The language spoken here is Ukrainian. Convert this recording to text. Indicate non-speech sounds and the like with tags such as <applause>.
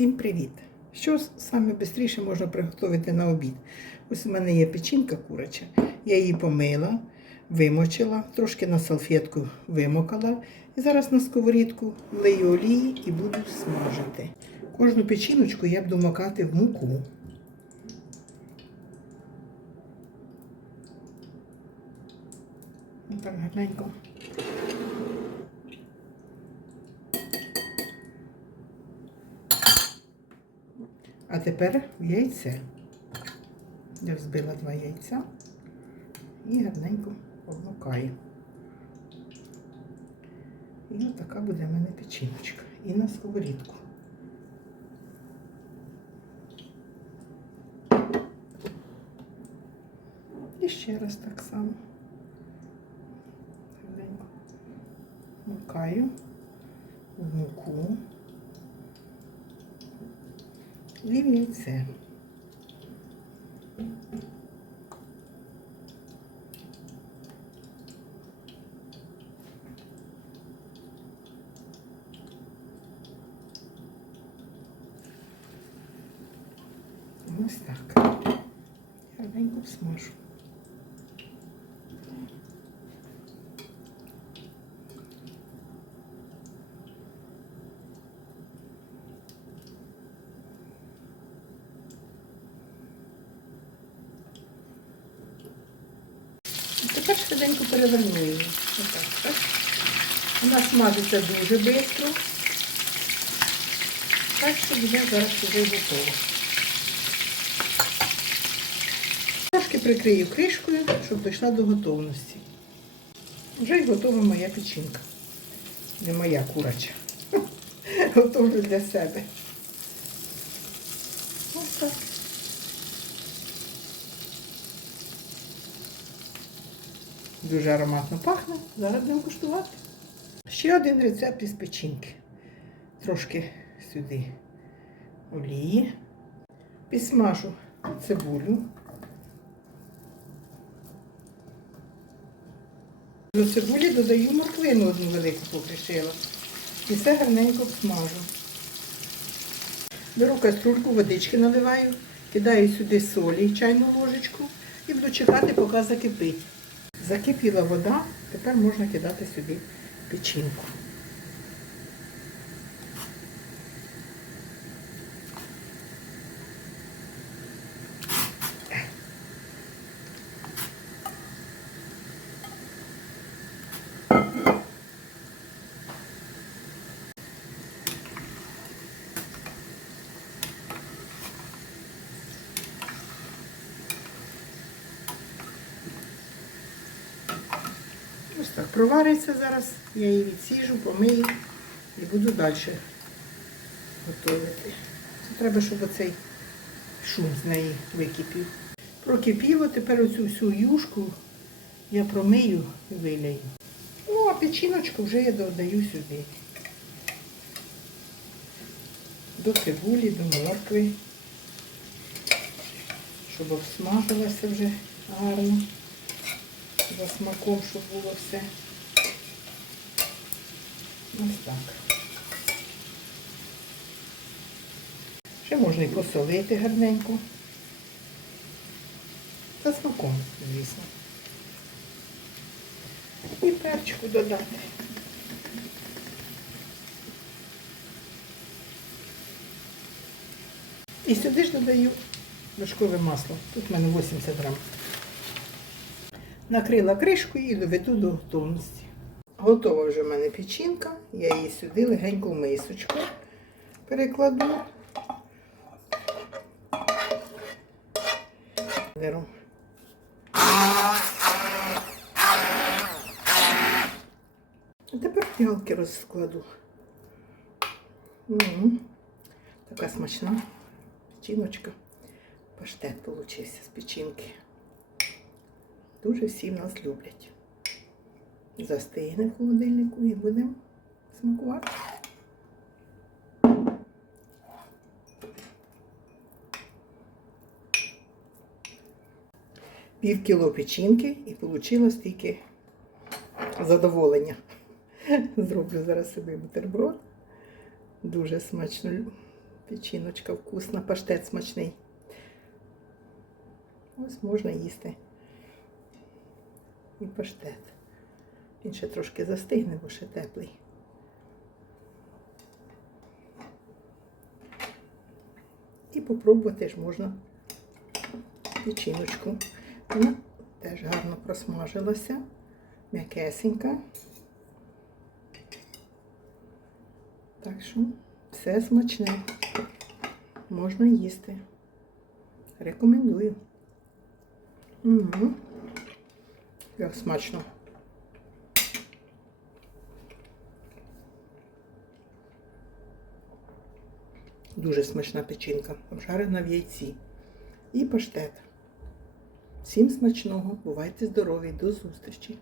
Всім привіт! Що саме швидше можна приготувати на обід? Ось у мене є печінка куряча. Я її помила, вимочила, трошки на салфетку вимокала. І зараз на сковорідку влию олії і буду смажити. Кожну печіночку я буду макати в муку. Так гарненько. А тепер яйце. Я взбила два яйця і гарненько обмукаю. І ось така буде в мене печіночка. І на сковорідку. І ще раз так само. Гарненько макаю в муку. І в яйце. Ось так. Гарненько смажу. Тепер швиденько переверну її. Отак, так? Вона смажиться дуже швидко. Так що буде зараз вже готово. Трошки прикрию кришкою, щоб дійшла до готовності. Вже й готова моя печінка. Не моя курача. <laughs> Готовлю для себе. Ось так. Дуже ароматно пахне. Зараз будемо куштувати. Ще один рецепт із печінки. Трошки сюди олії. Підсмажу цибулю. До цибулі додаю морквину одну велику покришила. І все гарненько обсмажу. Беру каструльку, водички наливаю, кидаю сюди солі, чайну ложечку і буду чекати, поки закипить. Закипіла вода, тепер можна кидати сюди печінку. Ось так провариться зараз, я її відсіжу, помию і буду далі готувати. Треба, щоб оцей шум з неї википів. Прокипіло, тепер оцю всю юшку я промию і виляю. Ну, а печіночку вже я додаю сюди. До цибулі, до моркви, щоб обсмажилося вже гарно за смаком, щоб було все. Ось так. Ще можна і посолити гарненько. За смаком, звісно. І перчику додати. І сюди ж додаю вершкове масло. Тут в мене 80 грам. Накрила кришкою і доведу до готовності. Готова вже в мене печінка. Я її сюди легенько в мисочку перекладу. Беру. Тепер фіалки розкладу. М, Така смачна печіночка. Паштет получився з печінки. Дуже всі нас люблять. Застигне в холодильнику і будемо смакувати. Пів кіло печінки і вийшло стільки задоволення. <laughs> Зроблю зараз собі бутерброд. Дуже смачно Печіночка вкусна, паштет смачний. Ось можна їсти. І паштет. Він ще трошки застигне, бо ще теплий. І попробувати ж можна печіночку. Вона теж гарно просмажилася, м'якесенька. Так що все смачне. Можна їсти. Рекомендую. Угу. Як смачно. Дуже смачна печінка, обжарена в яйці. І паштет. Всім смачного, бувайте здорові, до зустрічі!